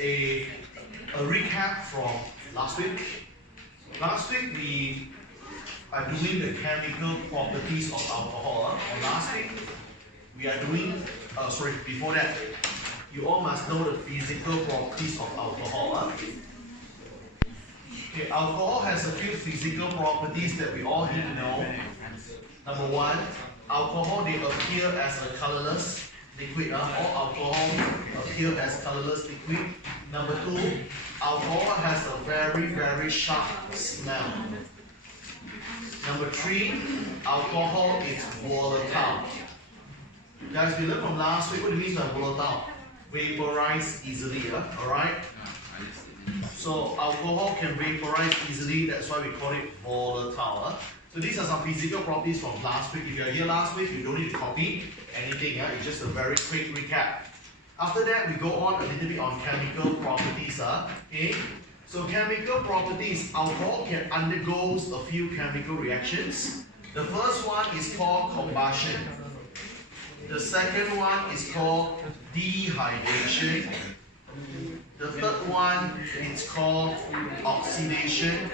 a recap from last week. Last week we are doing the chemical properties of alcohol. Or last week we are doing, before that, you all must know the physical properties of alcohol. Okay, alcohol has a few physical properties that we all need to know. Number one, alcohol, they appear as a colorless liquid. All alcohol appear as colorless liquid. Number two, alcohol has a very, very sharp smell. Number three, alcohol is volatile. Guys, we learned from last week what it means by volatile. Vaporize easily, alright? So alcohol can vaporize easily, that's why we call it volatile. So these are some physical properties from last week. If you are here last week, you don't need to copy anything. It's just a very quick recap. After that, we go on a little bit on chemical properties. Okay? So chemical properties, alcohol can undergo a few chemical reactions. The first one is called combustion. The second one is called dehydration. The third one is called oxidation.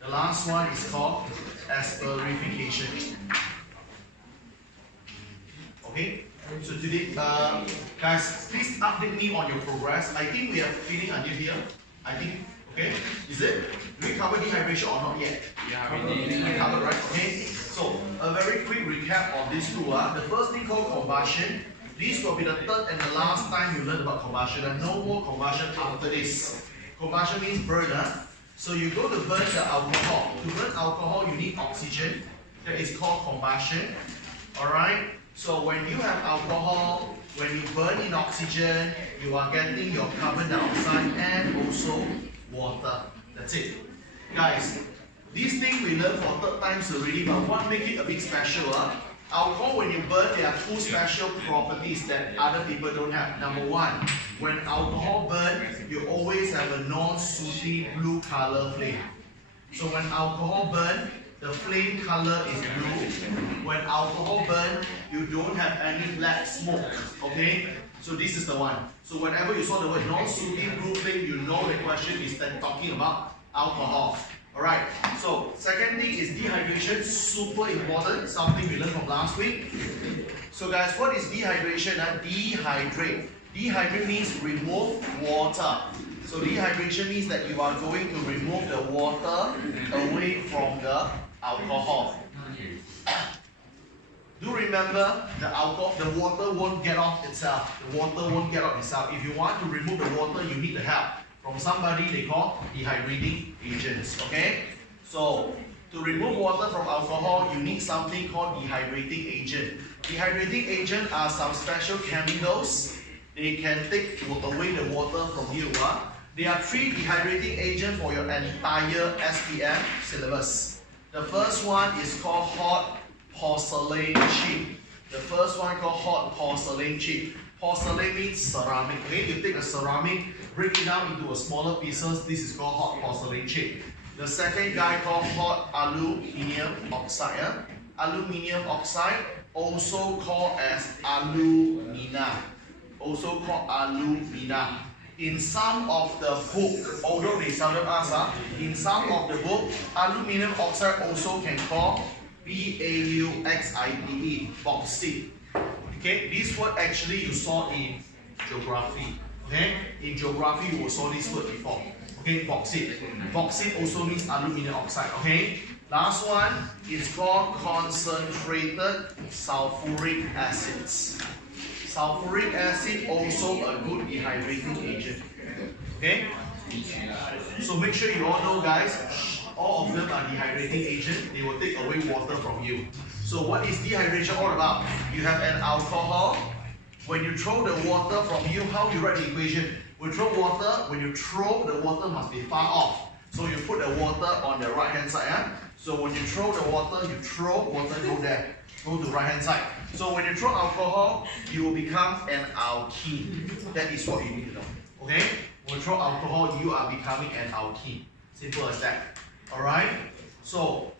The last one is called esterification. Okay? So today, guys, please update me on your progress. I think we are feeling until here. I think, okay? Is it? Did we cover dehydration or not yet? Yeah, we covered, right? Okay? So, a very quick recap of these two. The first thing called combustion. This will be the third and the last time you learn about combustion. And no more combustion after this. Combustion means burn. So you go to burn the alcohol. To burn alcohol, you need oxygen. That is called combustion. Alright? So when you have alcohol, when you burn in oxygen, you are getting your carbon dioxide and also water. That's it. Guys, this thing we learned for third times already, but what makes it a bit special? Alcohol, when you burn, there are two special properties that other people don't have. Number one, when alcohol burns, you always have a non-sooty blue color flame. So when alcohol burns, the flame color is blue. When alcohol burns, you don't have any black smoke. Okay? So this is the one. So whenever you saw the word non-sooty blue flame, you know the question is then talking about alcohol. Alright, so second thing is dehydration, super important, something we learned from last week. So guys, what is dehydration? Dehydrate. Dehydrate means remove water. So dehydration means that you are going to remove the water away from the alcohol. Do remember, the water won't get off itself. The water won't get off itself. If you want to remove the water, you need the help from somebody they call dehydrating agents. Okay? So, to remove water from alcohol, you need something called dehydrating agent. Dehydrating agent are some special chemicals. They can take away the water from you. There are three dehydrating agents for your entire SPM syllabus. The first one is called hot porcelain chip. The first one called hot porcelain chip. Porcelain means ceramic. Okay, you take a ceramic, break it down into a smaller pieces. This is called hot porcelain chip. The second guy called hot aluminium oxide. Aluminium oxide, also called as alumina. Also called alumina. In some of the book, although they seldom ask, in some of the book, aluminium oxide also can call BAUXITE, bauxite. Okay, this word actually you saw in geography. Okay, in geography you saw this word before. Okay, bauxite. Bauxite also means aluminium oxide. Okay, last one is called concentrated sulfuric acids. Sulfuric acid also a good dehydrating agent. Okay, so make sure you all know, guys. All of them are dehydrating agents. They will take away water from you. So what is dehydration all about? You have an alcohol. When you throw the water from you, how you write the equation? When you throw water, when you throw, the water must be far off. So you put the water on the right hand side. So when you throw the water, you throw, water go there. Go to right hand side. So when you throw alcohol, you will become an alkene. That is what you need to know. Okay? When you throw alcohol, you are becoming an alkene. Simple as that. Alright? So,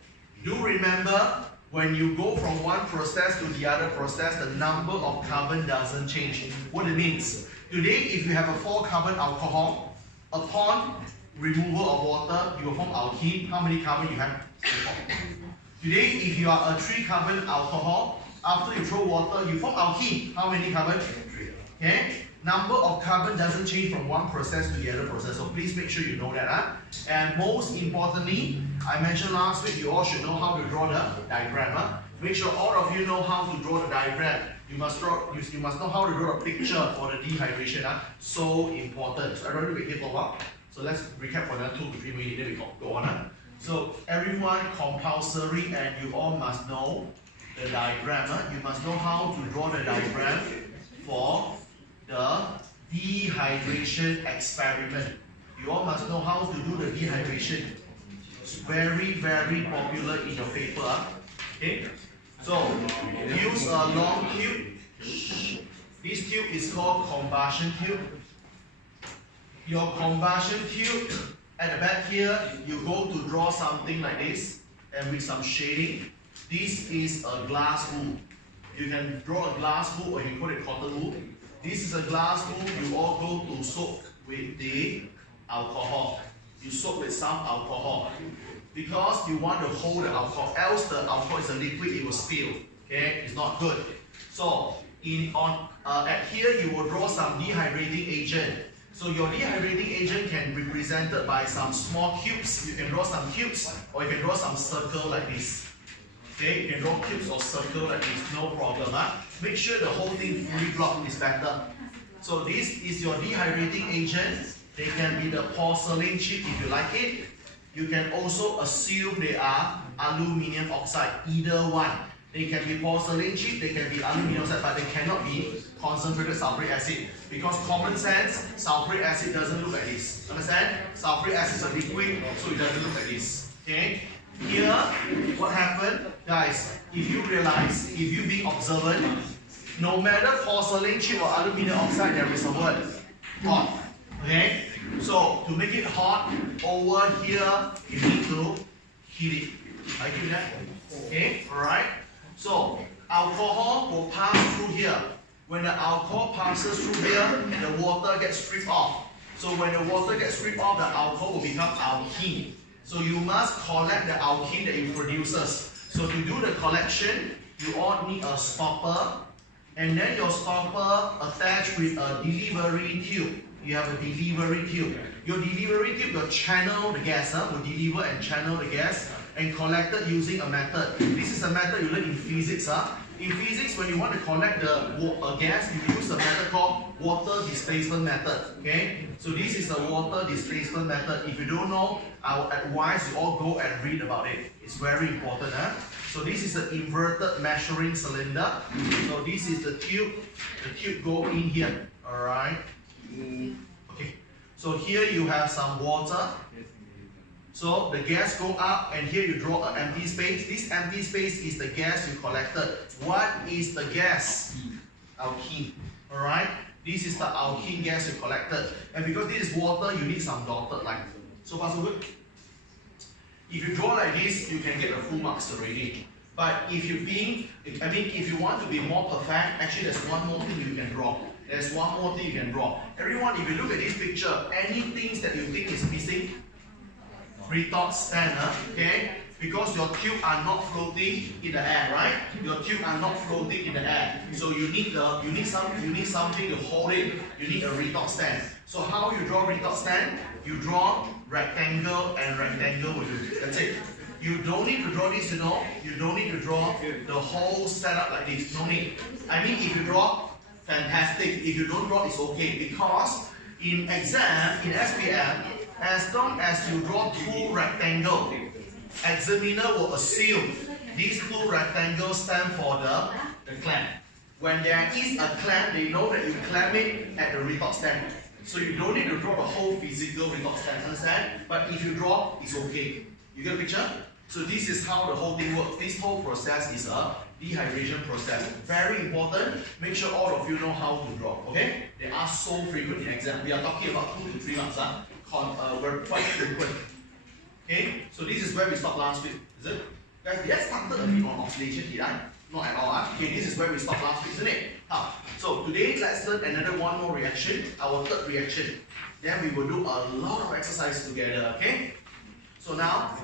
do remember when you go from one process to the other process, the number of carbon doesn't change. What it means, today if you have a 4-carbon alcohol, upon removal of water, you will form alkene. How many carbon you have? 4. Today, if you are a 3-carbon alcohol, after you throw water, you form alkene. How many carbon? 3. Okay? Number of carbon doesn't change from one process to the other process. So please make sure you know that. And most importantly, I mentioned last week, you all should know how to draw the diagram. Make sure all of you know how to draw the diagram. You must know how to draw a picture for the dehydration. So important. So everybody wait here for a while. So let's recap for another 2 to 3 minutes. Then we go on. So everyone compulsory, and you all must know the diagram. You must know how to draw the diagram for the dehydration experiment. You all must know how to do the dehydration. It's very, very popular in your paper. Okay? So use a long tube. This tube is called combustion tube. Your combustion tube, at the back here, you go to draw something like this, and with some shading. This is a glass wool. You can draw a glass wool, or you can call it cotton wool. This is a glass wool. You all go to soak with the alcohol. You soak with some alcohol because you want to hold the alcohol. Else the alcohol is a liquid, it will spill. Okay, it's not good. So at here you will draw some dehydrating agent. So your dehydrating agent can be represented by some small cubes. You can draw some cubes, or you can draw some circle like this. Okay, you can draw cubes or circle like this, no problem. Make sure the whole thing fully blocked is better. So this is your dehydrating agent. They can be the porcelain chip if you like it. You can also assume they are aluminium oxide, either one. They can be porcelain chip, they can be aluminium oxide, but they cannot be concentrated sulfuric acid. Because common sense, sulfuric acid doesn't look like this. Understand? Sulfuric acid is a liquid, so it doesn't look like this. Okay? Here, what happened? Guys, if you realize, if you be observant, no matter porcelain chip or aluminium oxide, there is a word, hot. Okay? So, to make it hot, over here, you need to heat it. I give you that? Okay? Alright? So, alcohol will pass through here. When the alcohol passes through here, the water gets stripped off. So when the water gets stripped off, the alcohol will become alkene. So you must collect the alkene that it produces. So to do the collection, you all need a stopper, and then your stopper attached with a delivery tube. You have a delivery tube. Your delivery tube will channel the gas, will deliver and channel the gas, and collect it using a method. This is a method you learn in physics. In physics, when you want to collect the gas, you use a method called water displacement method. Okay? So this is a water displacement method. If you don't know, I will advise you all go and read about it. It's very important. So this is an inverted measuring cylinder. So this is the tube. The tube go in here. Alright? Okay. So here you have some water. So the gas go up, and here you draw an empty space. This empty space is the gas you collected. What is the gas? Alkene. Alright? This is the alkene gas you collected. And because this is water, you need some dotted line. So far so good? If you draw like this, you can get the full marks already. But if you want to be more perfect, actually there's one more thing you can draw. There's one more thing you can draw. Everyone, if you look at this picture, any things that you think is missing, retort stand, okay? Because your tube are not floating in the air, right? Your tube are not floating in the air. So you need something to hold it. You need a retort stand. So how you draw retort stand? You draw rectangle and rectangle will do. That's it. You don't need to draw this, you know. You don't need to draw the whole setup like this. No need. I mean, if you draw, fantastic. If you don't draw, it's okay. Because in exam, in SPM, as long as you draw two rectangles, examiner will assume these two rectangles stand for the clamp. When there is a clamp, they know that you clamp it at the retort stand. So you don't need to draw the whole physical retort stand, understand? But if you draw, it's okay. You get a picture? So this is how the whole thing works. This whole process is a dehydration process. Very important. Make sure all of you know how to draw. Okay? They are so frequent in exam. We are talking about 2 to 3 months. We're quite frequent. Okay? So this is where we stopped last week. Is it? Guys, we have started a bit on oxidation, did I? Not at all. Okay, this is where we stopped last week, isn't it? So today, let's learn another one more reaction, our third reaction. Then we will do a lot of exercise together, okay? So now,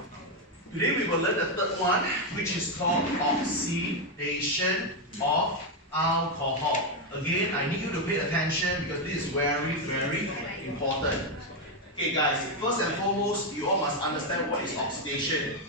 today we will learn the third one, which is called oxidation of alcohol. Again, I need you to pay attention because this is very, very important. Okay guys, first and foremost, you all must understand what is oxidation.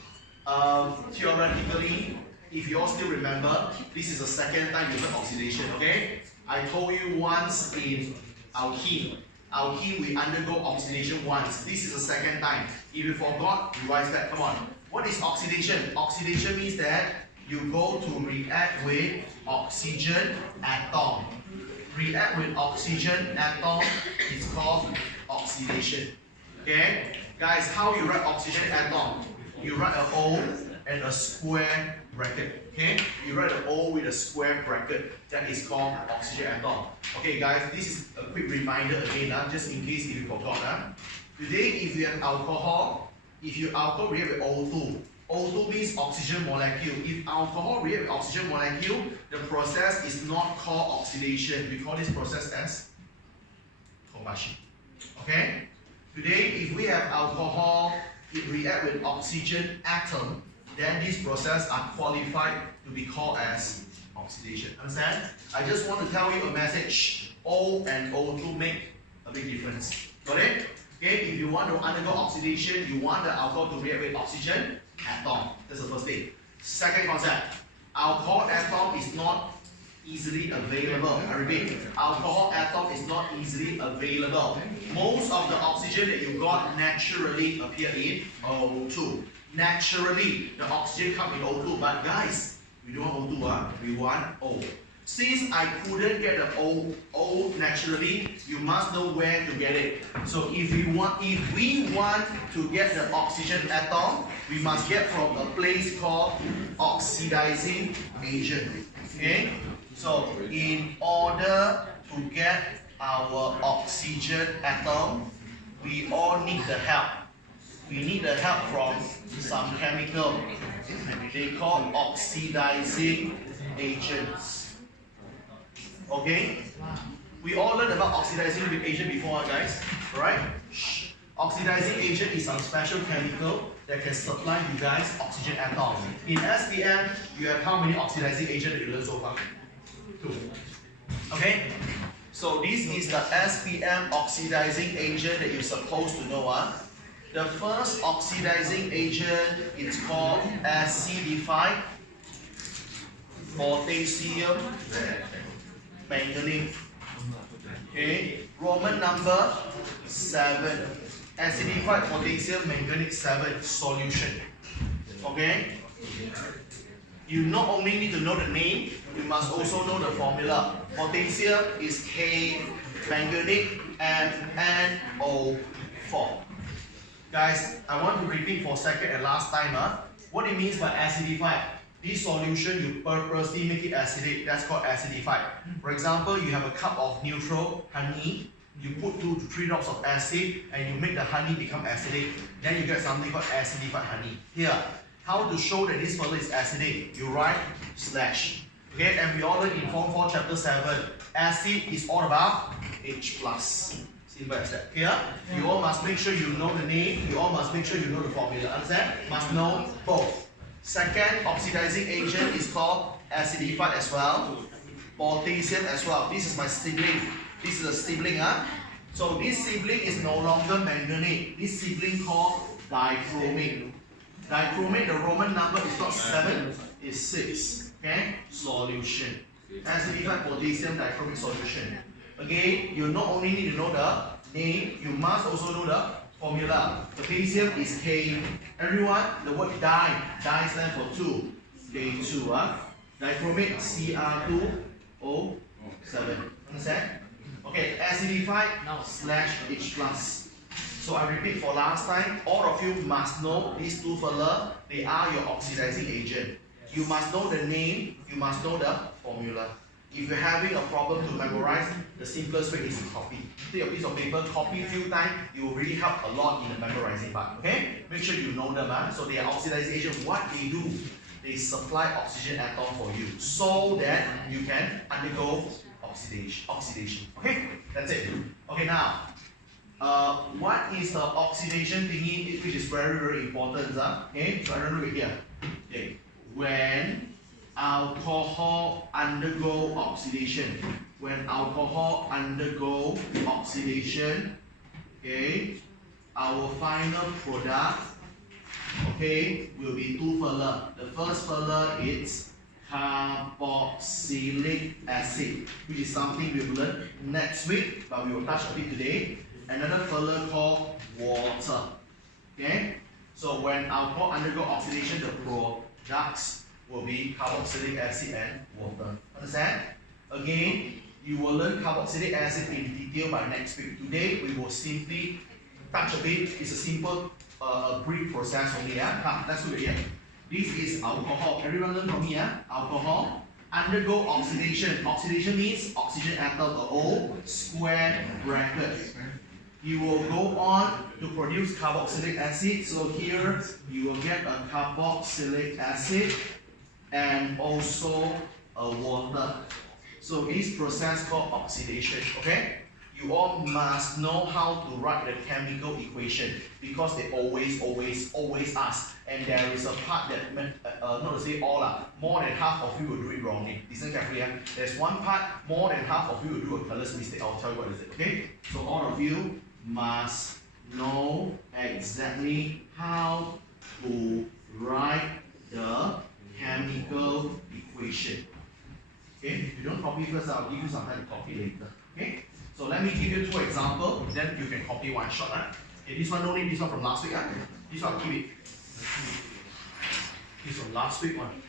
Theoretically, if you all still remember, this is the second time you heard oxidation, okay? I told you once in alkene. Alkene, we undergo oxidation once. This is the second time. If you forgot, revise that. Come on. What is oxidation? Oxidation means that you go to react with oxygen atom. React with oxygen atom is called oxidation. Okay? Guys, how you write oxygen atom? You write an O and a square bracket. Okay? You write an O with a square bracket. That is called oxygen atom. Okay guys, this is a quick reminder again, just in case if you forgot. Today, if you have alcohol, if you alcohol react with O2, O2 means oxygen molecule. If alcohol react with oxygen molecule, the process is not called oxidation. We call this process as combustion. Okay? Today, if we have alcohol, it react with oxygen atom, then this process are qualified to be called as oxidation. Understand? I just want to tell you a message. O and O2 make a big difference. Got it? Okay, if you want to undergo oxidation, you want the alcohol to react with oxygen atom. That's the first thing. Second concept, alcohol atom is not easily available. I repeat, alcohol atom is not easily available. Most of the oxygen that you got naturally appear in O2. Naturally, the oxygen comes in O2, but guys, we don't want O2, we want O. Since I couldn't get the O naturally, you must know where to get it. So if we want to get the oxygen atom, we must get from a place called oxidizing agent. Okay? So in order to get our oxygen atom, we all need the help. We need the help from some chemical. They call oxidizing agents. Okay? We all learned about oxidizing agent before, guys. Right? Oxidizing agent is some special chemical that can supply you guys oxygen atom. In SPM, you have how many oxidizing agents that you learned so far? 2. Okay? So this is the SPM oxidizing agent that you're supposed to know. The first oxidizing agent is called acidified potassium manganate. Okay, Roman number 7. Acidified potassium manganate 7 solution. Okay? You not only need to know the name, you must also know the formula. Potassium is K, manganate MnO4. Guys, I want to repeat for a second and last time. What it means by acidified. This solution, you purposely make it acidic. That's called acidified. For example, you have a cup of neutral honey. You put 2 to 3 drops of acid and you make the honey become acidic. Then you get something called acidified honey. Here, how to show that this fella is acidic? You write slash. Okay, and we all learned in Form 4 Chapter 7. Acid is all about H+. Simple as that. Here, you all must make sure you know the name. You all must make sure you know the formula. Understand? Must know both. Second oxidizing agent is called acidified as well. Potassium as well. This is my sibling. This is a sibling. So this sibling is no longer manganate. This sibling called dichromate. Dichromate, the Roman number is not 7, it's 6. Okay? Solution. Acidified potassium dichromate solution. Again, you not only need to know the name, you must also know the formula. Potassium is K. Everyone, the word di. Di stands for 2. K2. Dichromate Cr2O7. Understand? Okay, acidified slash H+. So I repeat for last time, all of you must know these 2 fella, they are your oxidizing agent. You must know the name, you must know the formula. If you're having a problem to memorize, the simplest way is to copy. Take a piece of paper, copy a few times, it will really help a lot in the memorizing part. Okay? Make sure you know them. So they are oxidizing agent. What they do? they supply oxygen atom for you so that you can undergo oxidation. Okay, that's it. Okay, now, what is the oxidation thingy, which is very, very important? Okay, so I don't look at here. Okay, when alcohol undergo oxidation, okay, our final product, okay, will be two fella. The first fella is carboxylic acid, which is something we will learn next week, but we will touch a bit today. Another fella called water. Okay, so when alcohol undergo oxidation, the products will be carboxylic acid and water. Understand? Again, you will learn carboxylic acid in detail by next week. Today, we will simply touch a bit. It's a simple, brief process only. Come, let's look at here. This is alcohol. Everyone learn from me. Alcohol undergo oxidation. Oxidation means oxygen atom, the O square bracket. You will go on to produce carboxylic acid. So here, you will get a carboxylic acid and also a water. So this process called oxidation, okay? You all must know how to write the chemical equation because they always ask. And there is a part that, not to say all, more than half of you will do it wrongly. Listen carefully. There's one part, more than half of you will do a careless mistake. I'll tell you what is it, okay? So all of you must know exactly how to write the chemical equation. Okay, if you don't copy first, I'll give you some time to copy later. Okay, so let me give you two examples, then you can copy one shot. Okay, this one no need, this one from last week. This one keep it. This from last week one.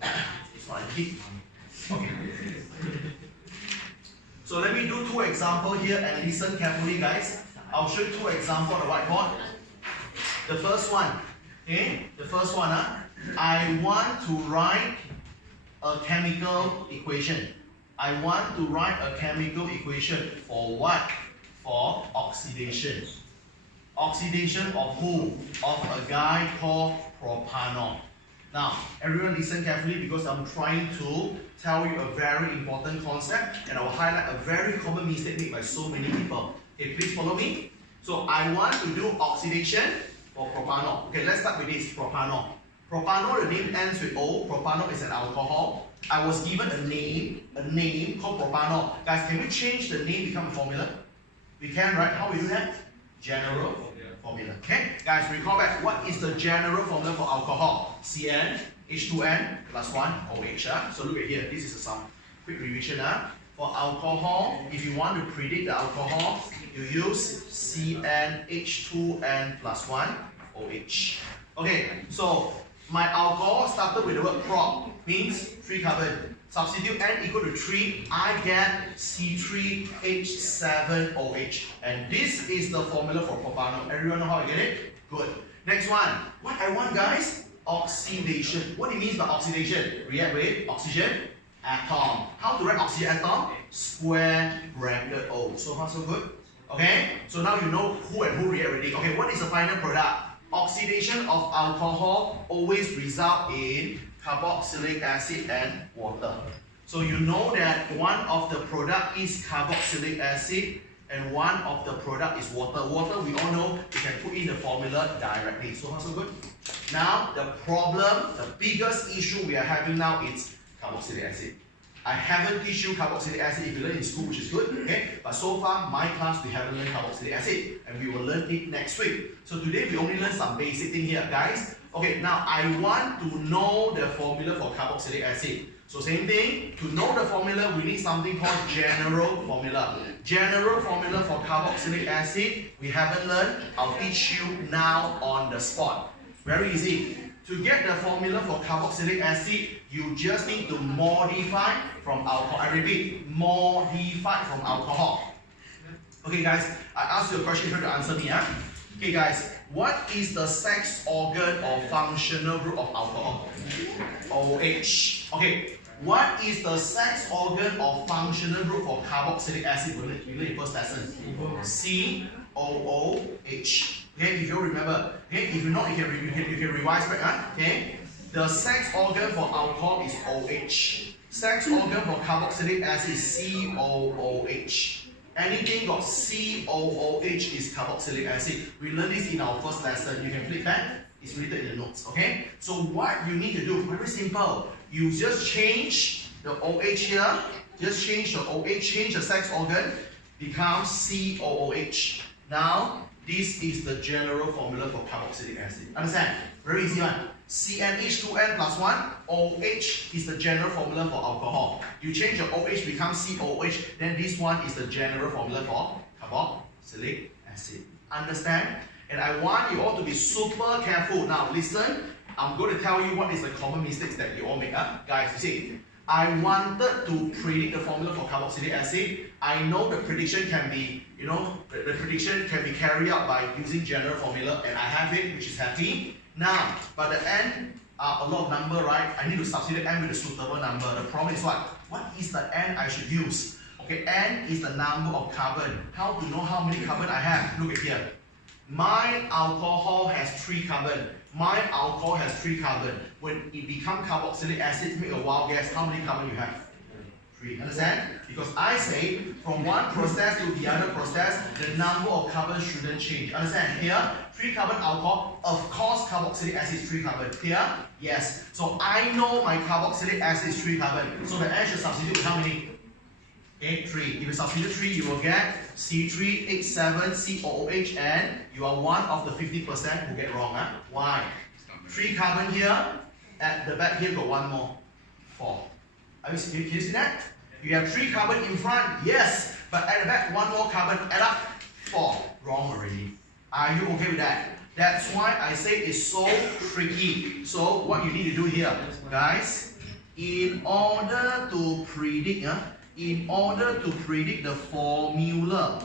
This one I keep. Okay. So let me do two examples here and listen carefully, guys. I'll show you two examples on the whiteboard. The first one, okay, I want to write a chemical equation. I want to write a chemical equation for what? For oxidation. Oxidation of who? Of a guy called propanol. Now, everyone listen carefully because I'm trying to tell you a very important concept and I will highlight a very common mistake made by so many people. Okay, please follow me. So I want to do oxidation for propanol. Okay, let's start with this, propanol. Propanol, the name ends with O. Propanol is an alcohol. I was given a name called propanol. Guys, can we change the name become a formula? We can, right? How we do that? General formula. Okay, guys, recall back. What is the general formula for alcohol? Cn, H2n plus 1 OH. So look at here. This is some quick revision. For alcohol, if you want to predict the alcohol, you use CnH2n plus 1 OH. Okay, so my alcohol started with the word prop, means 3 carbon. Substitute N equal to 3, I get C3H7OH. And this is the formula for propanol. Everyone know how I get it? Good. Next one. What I want, guys? Oxidation. What it means by oxidation? React with oxygen atom. How to write oxygen atom? Square bracket O. So far so good? Okay? So now you know who and who react already. Okay, what is the final product? Oxidation of alcohol always result in carboxylic acid and water. So you know that one of the product is carboxylic acid and one of the product is water. Water, we all know, you can put in the formula directly. So far so good? Now, the problem, the biggest issue we are having now is carboxylic acid. I haven't teach you carboxylic acid if you learn in school, which is good, okay? But so far, my class, we haven't learned carboxylic acid, and we will learn it next week. So today, we only learn some basic thing here, guys. Okay, now I want to know the formula for carboxylic acid. So same thing, to know the formula, we need something called general formula. General formula for carboxylic acid, we haven't learned. I'll teach you now on the spot. Very easy. To get the formula for carboxylic acid, you just need to modify from alcohol. I repeat, modify from alcohol. Okay guys, I asked you a question, you have to answer me. Okay guys, what is the sex organ or functional group of alcohol? OH. Okay, what is the sex organ or functional group for carboxylic acid? We learned in first lesson. COOH. Okay, if you remember. Okay, if you not, you can revise back. Okay, The sex organ for alcohol is OH. Sex organ for carboxylic acid is COOH. Anything got COOH is carboxylic acid. We learned this in our first lesson. You can flip back. It's written in the notes. Okay? So what you need to do, very simple. You just change the OH here. Just change the OH, change the sex organ, becomes COOH. Now, this is the general formula for carboxylic acid. Understand? Very easy one. CnH2n plus 1, OH is the general formula for alcohol. You change your OH becomes COOH, then this one is the general formula for carboxylic acid. Understand? And I want you all to be super careful. Now listen, I'm going to tell you what is the common mistakes that you all make. Guys, you see, I wanted to predict the formula for carboxylic acid. I know the prediction can be, the prediction can be carried out by using general formula, and I have it, which is happy. Now, by the n are a lot of number, right? I need to substitute n with a suitable number. The problem is what? What is the n I should use? Okay, n is the number of carbon. How to know how many carbon I have? Look at here. My alcohol has 3 carbon. My alcohol has 3 carbon. When it becomes carboxylic acid, make a wild guess. How many carbon you have? 3. Understand? Because I say from one process to the other process, the number of carbon shouldn't change. Understand? Here, 3 carbon alcohol. Of course, carboxylic acid is 3 carbon. Here, yes. So I know my carboxylic acid is 3 carbon. So the n should substitute with how many? 3. If you substitute 3, you will get C3H7COOH, and you are one of the 50% who get wrong. Why? 3 carbon here, at the back here got 1 more. 4. Can you see that? You have 3 carbon in front, yes, but at the back 1 more carbon, add up 4. Wrong already. Are you okay with that? That's why I say it's so tricky. So what you need to do here, guys, in order to predict the formula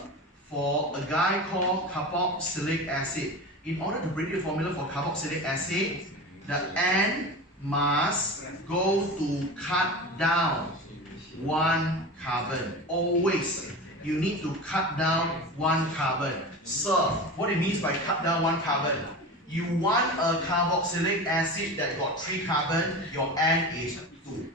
for a guy called carboxylic acid, in order to predict the formula for carboxylic acid, the n must go to cut down 1 carbon. Always, you need to cut down 1 carbon. So, what it means by cut down 1 carbon? You want a carboxylic acid that got 3 carbon, your n is 2.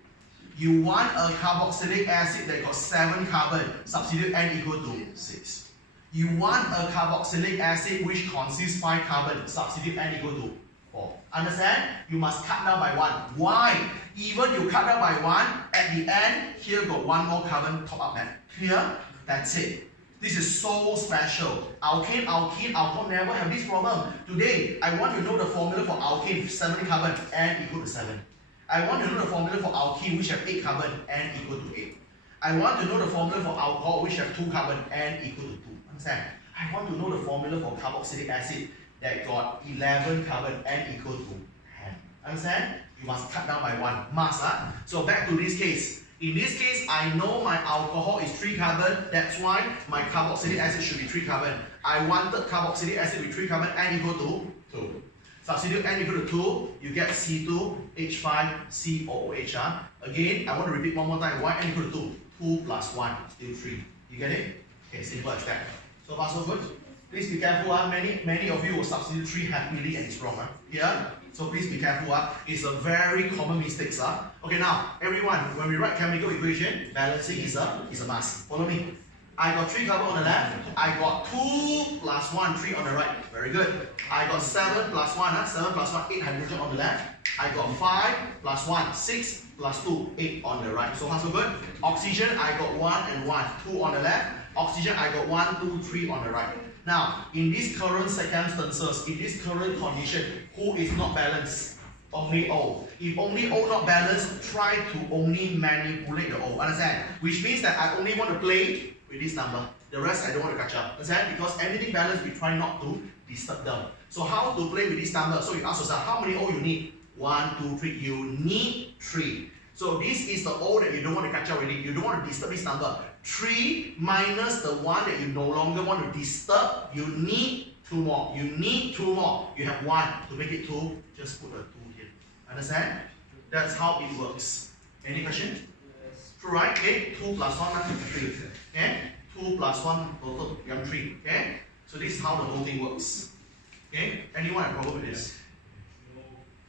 You want a carboxylic acid that got 7 carbon, substitute n equal to 6. You want a carboxylic acid which consists 5 carbon, substitute n equal to 4. Understand? You must cut down by 1. Why? Even you cut down by 1, at the end, here got 1 more carbon top up that. Clear? That's it. This is so special. Alkane, alcohol never have this problem. Today, I want to know the formula for alkane, 7 carbon, n equal to 7. I want to know the formula for alkene which have 8 carbon, n equal to 8. I want to know the formula for alcohol which have 2 carbon, n equal to 2. Understand? I want to know the formula for carboxylic acid that got 11 carbon, n equal to 10. Understand? You must cut down by 1. Must. So back to this case. In this case, I know my alcohol is 3 carbon. That's why my carboxylic acid should be 3 carbon. I wanted carboxylic acid with 3 carbon, n equal to 2. Substitute n equal to 2, you get C2H5COOH. Again, I want to repeat one more time. Why n equal to 2? 2 plus 1, still 3. You get it? Okay, simple as that. So far so good. Please be careful. Many of you will substitute 3 happily and it's wrong. Yeah? So please be careful. It's a very common mistake. Okay, now, everyone, when we write chemical equation, balancing is a must. Follow me. I got 3 carbon on the left. I got 2 plus 1, 3 on the right. Very good. I got 7 plus 1, 7 plus 1, 8 hydrogen on the left. I got 5 plus 1, 6 plus 2, 8 on the right. So far so good. Oxygen, I got 1 and 1, 2 on the left. Oxygen, I got 1, 2, 3 on the right. Now, in these current circumstances, in this current condition, who is not balanced? Only O. If only O not balanced, try to only manipulate the O. Understand? Which means that I only want to play with this number. The rest I don't want to catch up. Understand? Because anything balanced, we try not to disturb them. So how to play with this number? So you ask yourself, how many O you need? 1, 2, 3. You need 3. So this is the O that you don't want to catch up with it. You don't want to disturb this number. 3 minus the 1 that you no longer want to disturb. You need 2 more. You need 2 more. You have 1. To make it 2, just put a 2 here. Understand? That's how it works. Any question? Yes. True, right? Okay. 2 plus 1 is 3. Okay? 2 plus 1 total, you have 3. Okay? So this is how the whole thing works. Okay? Anyone have a problem with this?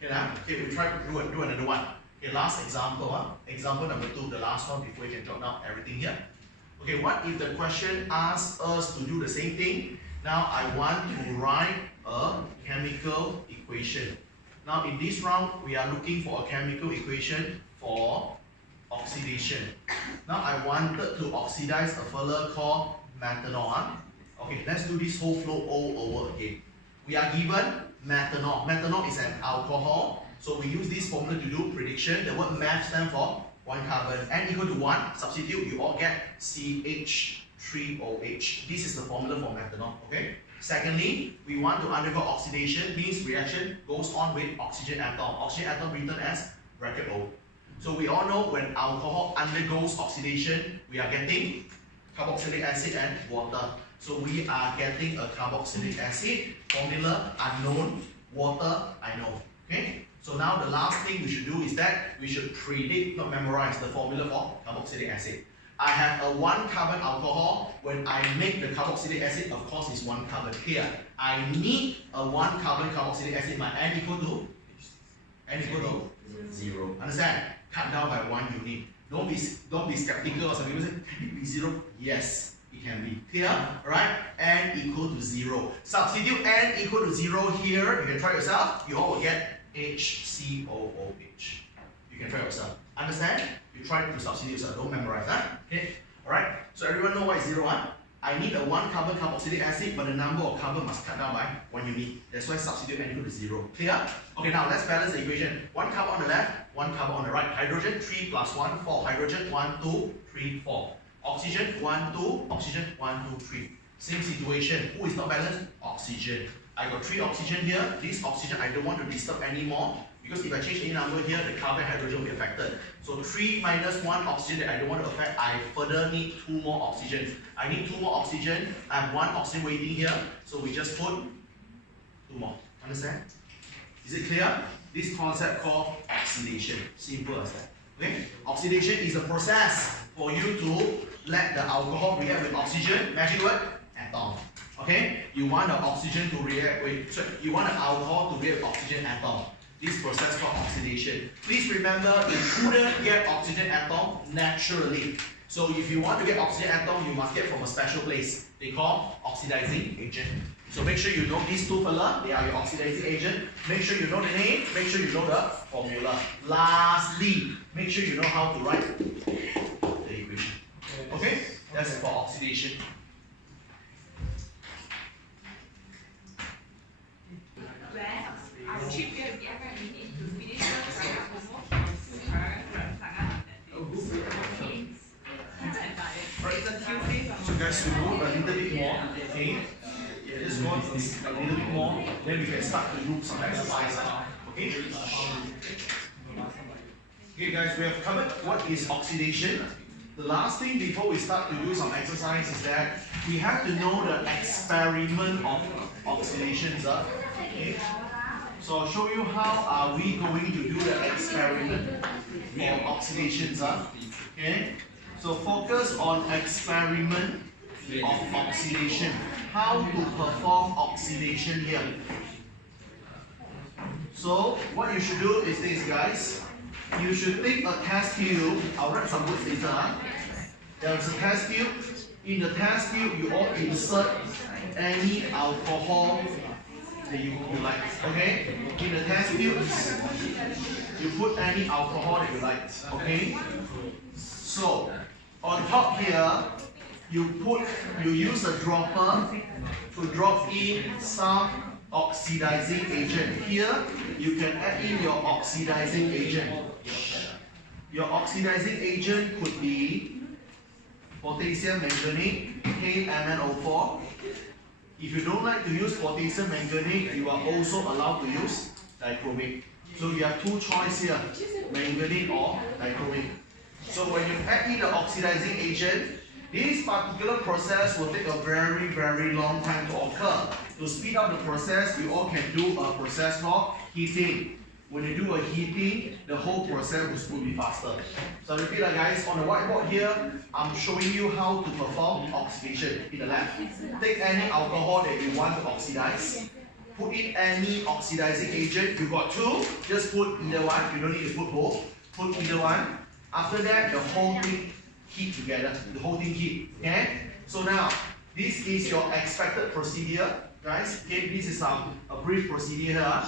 Okay, now, okay, we try to do another one. Okay, last example, example number 2, the last one before you can jot down everything here. Okay, what if the question asks us to do the same thing? Now I want to write a chemical equation. Now in this round, we are looking for a chemical equation for oxidation. Now I wanted to oxidize a fella called methanol. Okay, let's do this whole flow all over again. We are given methanol. Methanol is an alcohol. So we use this formula to do prediction. The word meth stands for 1 carbon. N equal to 1. Substitute, you all get CH3OH. This is the formula for methanol. Okay. Secondly, we want to undergo oxidation. Means reaction goes on with oxygen atom. Oxygen atom written as bracket O. So we all know when alcohol undergoes oxidation, we are getting carboxylic acid and water. So we are getting a carboxylic acid, formula unknown, water I know. Okay? So now the last thing we should do is that we should predict, not memorize the formula for carboxylic acid. I have a 1 carbon alcohol. When I make the carboxylic acid, of course, is 1 carbon here. I need a 1 carbon carboxylic acid. My N equal to 0. Understand? Cut down by 1 unit. Don't be skeptical or some people say, can it be 0? Yes, it can be. Clear? Alright? N equal to 0. Substitute N equal to 0 here. You can try yourself. You all will get HCOOH. You can try yourself. Understand? You try to substitute yourself. Don't memorize that. Okay? Alright? So everyone know what is 0, 1? I need a 1 carbon carboxylic acid, but the number of carbon must cut down by 1 unit. That's why substitute N equal to 0. Clear? Okay, now let's balance the equation. 1 carbon on the left, 1 carbon on the right. Hydrogen 3 plus 1, 4. Hydrogen 1, 2, 3, 4. Oxygen 1, 2. Oxygen 1, 2, 3. Same situation. Who is not balanced? Oxygen. I got 3 oxygen here. This oxygen I don't want to disturb anymore. Because if I change any number here, the carbon and hydrogen will be affected. So 3 minus 1 oxygen that I don't want to affect, I further need 2 more oxygen. I need 2 more oxygen. I have 1 oxygen waiting here. So we just put 2 more. Understand? Is it clear? This concept called oxidation. Simple as that. Okay? Oxidation is a process for you to let the alcohol react with oxygen. Magic word? Atom. Okay? You want the oxygen to react with, you want the alcohol to react with oxygen atom. This process called oxidation. Please remember, you couldn't get oxygen atom naturally. So if you want to get oxygen atom, you must get from a special place. They call oxidizing agent. So make sure you know these 2 fellas, they are your oxidizing agent. Make sure you know the name, make sure you know the formula. Lastly, make sure you know how to write the equation. Okay? That's for oxidation. So guys, we go a little bit more, okay? Yeah, just go a little bit more, then we can start to do some exercise. Okay? Okay guys, we have covered what is oxidation. The last thing before we start to do some exercise is that we have to know the experiment of oxidations. Okay? So I'll show you how are we going to do the experiment for oxidations. Okay? So focus on experiment of oxidation. How to perform oxidation here. So what you should do is this, guys. You should take a test tube. I'll write some words later. There's a test tube. In the test tube, you all insert any alcohol that you like. Okay? In the test tube, you put any alcohol that you like. Okay? So on top here, you use a dropper to drop in some oxidizing agent. Here, you can add in your oxidizing agent. Your oxidizing agent could be potassium manganate, KMnO4. If you don't like to use potassium manganate, you are also allowed to use dichromate. So you have 2 choices here, manganate or dichromate. So when you add in the oxidizing agent, this particular process will take a very, very long time to occur. To speed up the process, you all can do a process called heating. When you do a heating, the whole process will be faster. So repeat that, guys. On the whiteboard here, I'm showing you how to perform oxidation in the lab. Take any alcohol that you want to oxidize. put in any oxidizing agent. You got two, just put either one. You don't need to put both. Put either one. After that, the whole thing heat together. The whole thing heat. Okay? So now, this is your expected procedure, guys. Okay, this is a brief procedure here.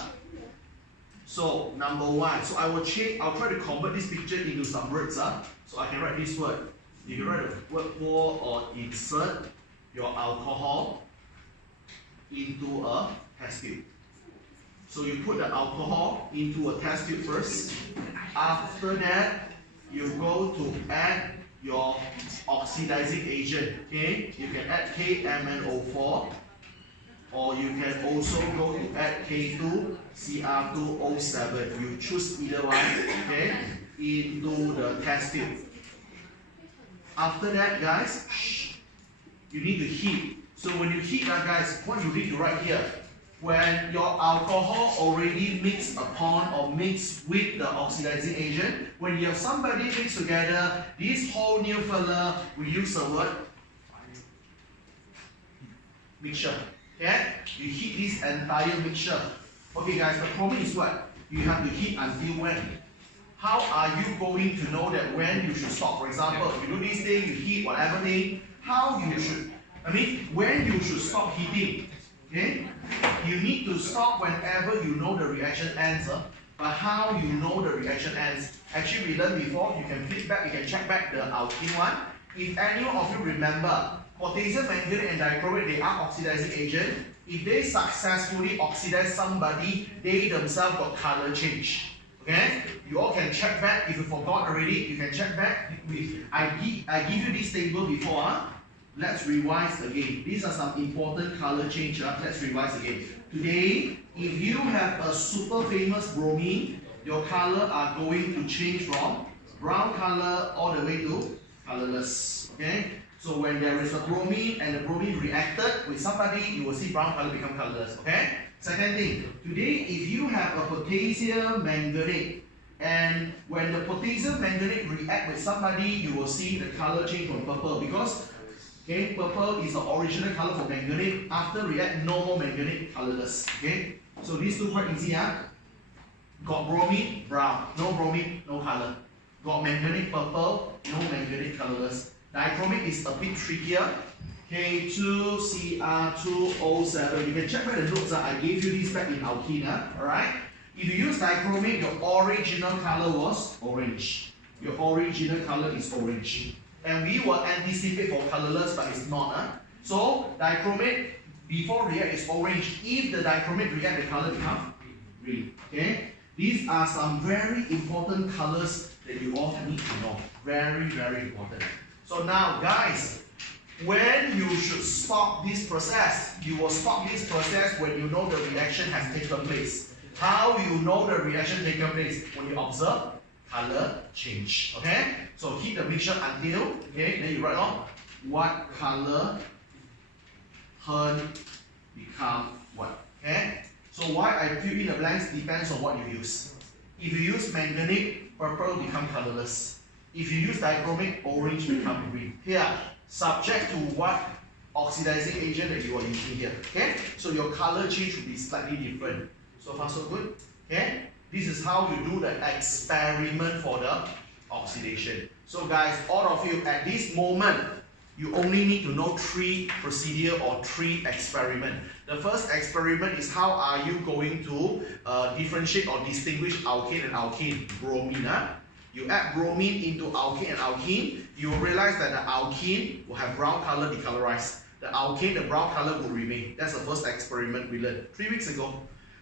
So number one, so I'll try to convert this picture into some words. So I can write this word. You can write the word pour or insert your alcohol into a test tube. So you put the alcohol into a test tube first. After that, you go to add your oxidizing agent. Okay, you can add KMnO4, or you can also go to add K2Cr2O7. You choose either one. Okay, into the test tube. After that, guys, you need to heat. So when you heat that, guys, what you need to write here, when your alcohol already mixed upon or mixed with the oxidizing agent, when you have somebody mixed together, this whole new fella, we use the word mixture. Okay? You heat this entire mixture. Okay, guys, the problem is what? You have to heat until when? How are you going to know that when you should stop? For example, you do this thing, you heat whatever thing, when you should stop heating. Okay? You need to stop whenever you know the reaction ends. But how you know the reaction ends? Actually, we learned before, you can flip back, you can check back the alkene one. If any of you remember, potassium manganate and dichromate, they are oxidizing agent. If they successfully oxidize somebody, they themselves got color change. Okay? You all can check back. If you forgot already, you can check back. I give you this table before. Let's revise again. These are some important color change. Let's revise again. Today, if you have a super famous bromine, your color are going to change from brown color all the way to colorless. Okay? So when there is a bromine and the bromine reacted with somebody, you will see brown color become colorless. Okay? Second thing, today if you have a potassium manganate, and when the potassium manganate react with somebody, you will see the color change from purple, because okay, purple is the original color for manganate. After react, no more manganate, colorless. Okay, so these two quite easy. Got bromine, brown. No bromine, no color. Got manganate, purple. No manganate, colorless. Dichromate is a bit trickier. K2Cr2O7. You can check by the notes. I gave you this back in alkene. Alright? If you use dichromate, your original color was orange. Your original color is orange. And we will anticipate for colorless, but it's not. So, dichromate, before react is orange. If the dichromate react, the color becomes green. Okay? These are some very important colors that you all need to know. Very, very important. So now, guys, when you should stop this process, you will stop this process when you know the reaction has taken place. How you know the reaction taken place? When you observe color change. Okay? So heat the mixture until, okay, then you write on what color turn become what. Okay? So why I fill in the blanks depends on what you use. If you use manganate, purple become colorless. If you use dichromate, orange become green. Here, subject to what oxidizing agent that you are using here. Okay? So your color change will be slightly different. So far so good? Okay? This is how you do the experiment for the oxidation. So guys, all of you at this moment, you only need to know 3 procedure or 3 experiment. The first experiment is how are you going to differentiate or distinguish alkane and alkene, bromine. You add bromine into alkane and alkene, you will realize that the alkene will have brown color decolorized. The alkane, the brown color will remain. That's the first experiment we learned 3 weeks ago.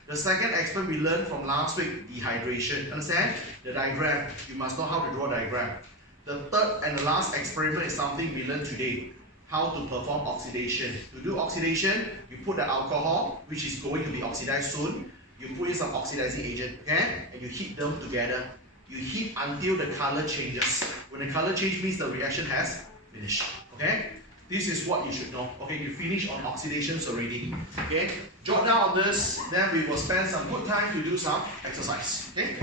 The second experiment we learned from last week, dehydration. Understand? The diagram. You must know how to draw a diagram. The third and the last experiment is something we learned today. How to perform oxidation. To do oxidation, you put the alcohol, which is going to be oxidized soon. You put in some oxidizing agent, okay? And you heat them together. You heat until the color changes. When the color changes means the reaction has finished. Okay? This is what you should know. Okay, you finish on oxidations already. Okay? Jot down on this, then we will spend some good time to do some exercise. Okay?